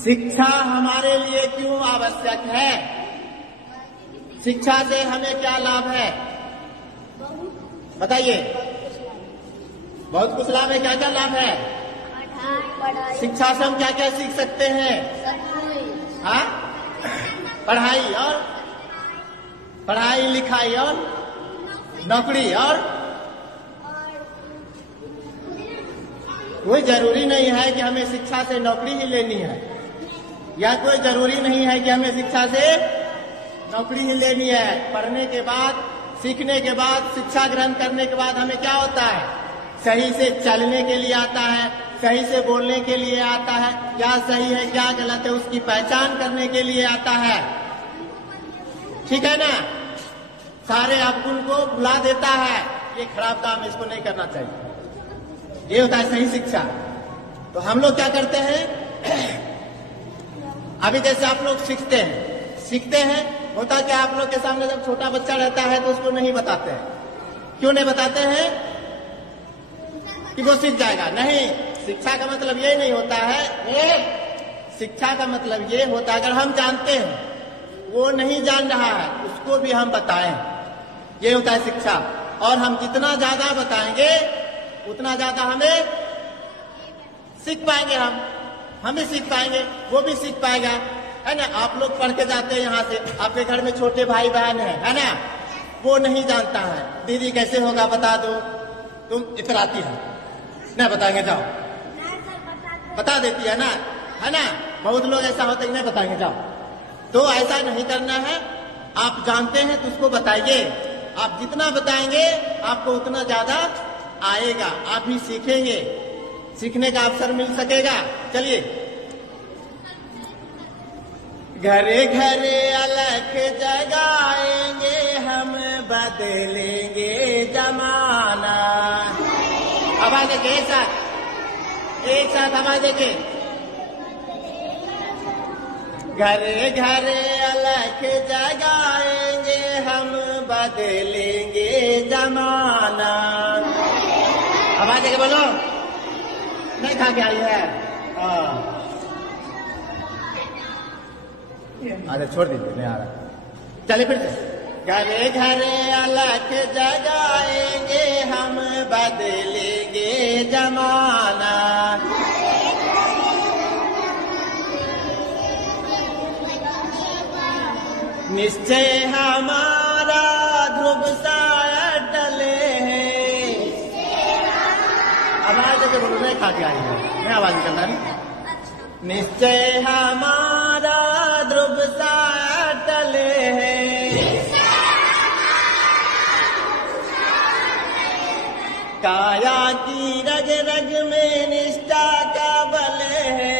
शिक्षा हमारे लिए क्यों आवश्यक है? शिक्षा से हमें क्या लाभ है बताइए। बहुत कुछ लाभ है। क्या क्या लाभ है? शिक्षा से हम क्या क्या सीख सकते हैं? हाँ, पढ़ाई और पढ़ाई लिखाई और नौकरी। और कोई जरूरी नहीं है कि हमें शिक्षा से नौकरी ही लेनी है, या कोई जरूरी नहीं है कि हमें शिक्षा से नौकरी ही लेनी है। पढ़ने के बाद, सीखने के बाद, शिक्षा ग्रहण करने के बाद हमें क्या होता है? सही से चलने के लिए आता है, सही से बोलने के लिए आता है, क्या सही है क्या गलत है उसकी पहचान करने के लिए आता है। ठीक है ना? सारे अवगुण को भुला देता है। ये खराब काम, इसको नहीं करना चाहिए। ये होता है सही शिक्षा। तो हम लोग क्या करते हैं? अभी जैसे आप लोग सीखते हैं, होता क्या आप लोग के सामने जब छोटा बच्चा रहता है तो उसको नहीं बताते हैं। क्यों नहीं बताते हैं? कि वो सीख जाएगा। नहीं, शिक्षा का मतलब ये नहीं होता है। शिक्षा का मतलब ये होता है अगर हम जानते हैं वो नहीं जान रहा है उसको भी हम बताएं, ये होता है शिक्षा। और हम जितना ज्यादा बताएंगे उतना ज्यादा हमें सीख पाएंगे। हम भी सीख पाएंगे, वो भी सीख पाएगा, है ना? आप लोग पढ़ के जाते हैं यहाँ से, आपके घर में छोटे भाई बहन है ना? वो नहीं जानता है, दीदी कैसे होगा बता दो, तुम इतराती है ना, बताएंगे जाओ, बता देती है ना? बहुत लोग ऐसा होते हैं नहीं बताएंगे जाओ। तो ऐसा नहीं करना है। आप जानते हैं तो उसको बताइए। आप जितना बताएंगे आपको उतना ज्यादा आएगा, आप भी सीखेंगे, सीखने का अवसर मिल सकेगा। चलिए, घरे घरे अलख जगाएंगे हम, बदलेंगे जमाना। आवाज देखे एक साथ आवाज देखे। घरे घरे अलख जगाएंगे हम, बदलेंगे जमाना। आवाज देखे बोलो। नहीं खा के आई है? अरे छोड़ दीजिए, नहीं आ रहा। चलिए फिर से। घरे घरे अलख जगाएंगे हम, बदलेंगे जमाना। निश्चय हमारा ध्रुव सा टले है। आवाज के बोलो। नहीं खा के आई है, मैं आवाज निकलता नहीं। निश्चय हमारा ध्रुव सा टले है, काया की रग रग में निष्ठा का बल है।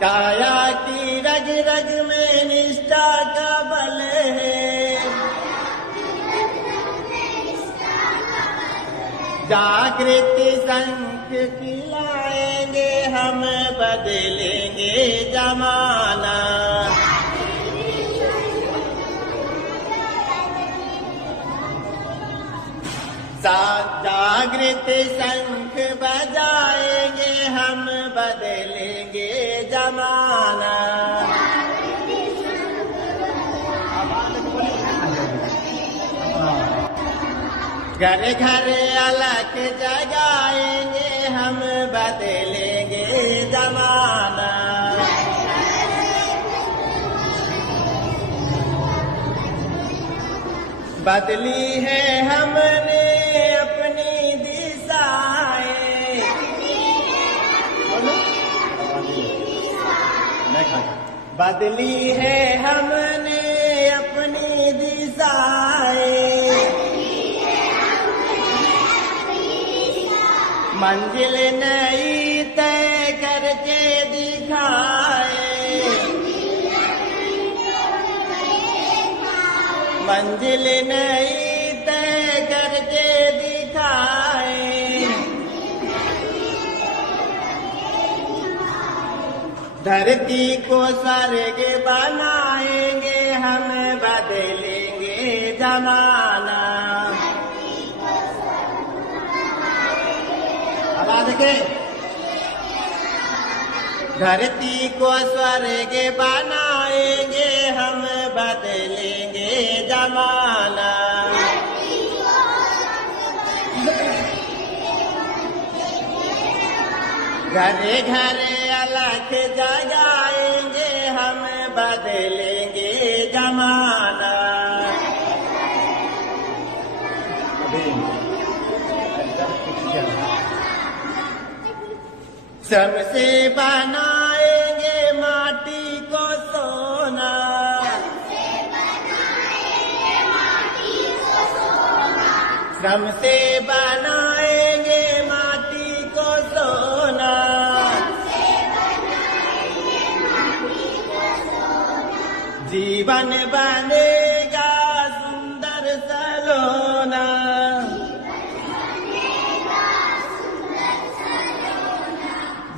काया की रग रग में निष्ठा का बल है। जागृति संख खिलाएंगे हम, बदलेंगे जमाना। जागृति शंख बजाएंगे हम, बदलेंगे जमाना। घरे घरे अलख जगाएंगे हम, बदलेंगे जमाना। बदली है हमने अपनी दिशाएं। बदली है हमने अपनी दिशाएं। मंजिल नई तय करके दिखाए। मंजिल नई तय करके दिखाए। धरती को स्वर्ग बनाएंगे हम, बदलेंगे जमाना। आवाज के धरती को स्वर्ग बनाएंगे हम, बदलेंगे जमाना। घरे घरे अलख जगाएंगे हम, बदलेंगे जमाना। श्रम से बनाएंगे माटी को सोना, श्रम से बनाएंगे माटी को सोना। जीवन बनेगा सुंदर सलोना,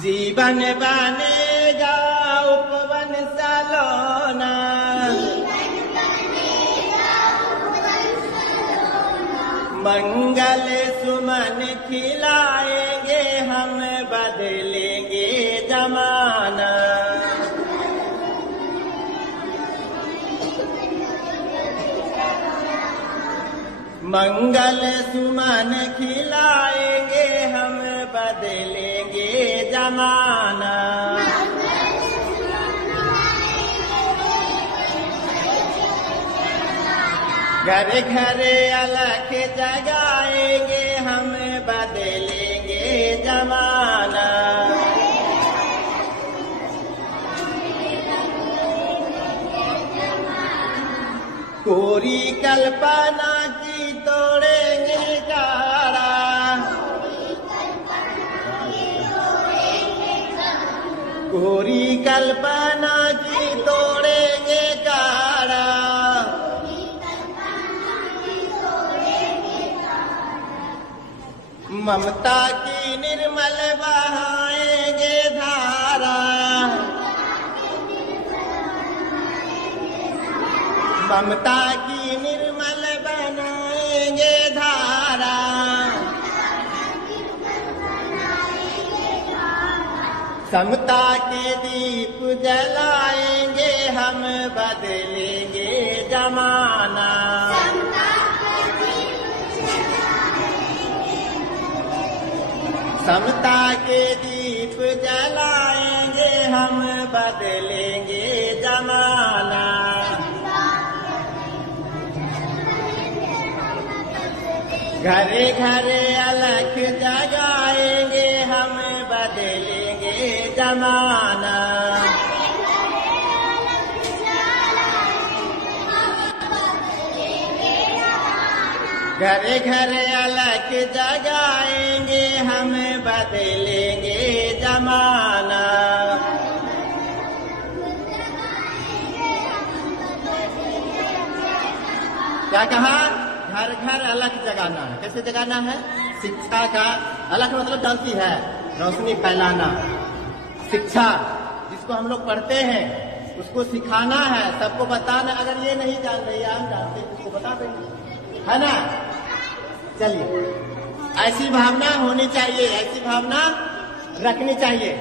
जीवन बनेगा उपवन सलोना। मंगल सुमन खिलाएंगे हम, बदलेंगे जमाना। मंगल सुमन खिलाएंगे हम, बदलेंगे जमाना। घर घर अलख जगाएंगे हम, बदलेंगे जमाना। कोरी कल्पना की तोड़ेंगे कारा, कोरी कल्पना की तोड़ेंगे कारा। ममता की निर्मल बहाएंगे धारा, ममता की निर्मल बनाएंगे धारा। समता के दीप जलाएंगे हम, बदलेंगे जमाना। समता के दीप जलाएंगे हम, बदलेंगे जमाना। घरे घरे अलख जगाएंगे हम, बदलेंगे जमाना। घरे घरे अलख जगाएंगे हम, बदलेंगे जमाना। क्या कहा? घर घर अलख जगाना है। कैसे जगाना है? शिक्षा का अलख मतलब जानती है, रोशनी फैलाना। शिक्षा जिसको हम लोग पढ़ते हैं उसको सिखाना है, सबको बताना। अगर ये नहीं जान रही हम जानते उसको बता देंगे, है ना। चलिए, ऐसी भावना होनी चाहिए, ऐसी भावना रखनी चाहिए।